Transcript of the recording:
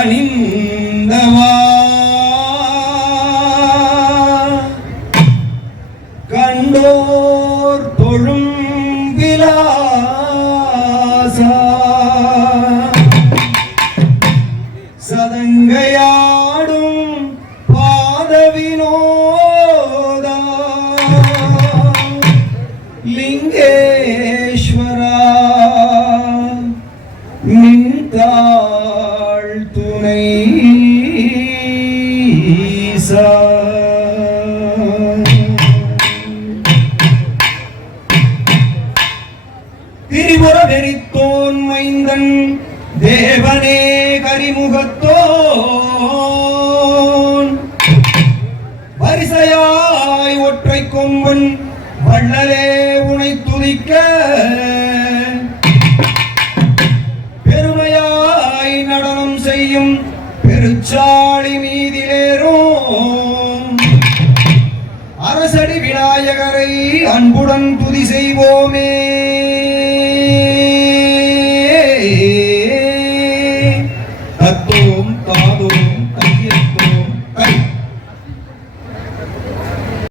அணிந்தவா? கண்டோர் தொழும் விலாசா? சதங்கையாடும் பாதவினோதா? லிங்கேஸ்வரா நின்தா துணை ஈசா. திரிபுர வெறித்தோன் மைந்தன் தேவனே கரிமுகத்தோன் வரிசையாய் ஒற்றை கொம்பன் வள்ளலே உனை துதிக்க செய்யும் பெருச்சாளி மீதிலேறோம். அரசடி விநாயகரை அன்புடன் துதி செய்வோமே.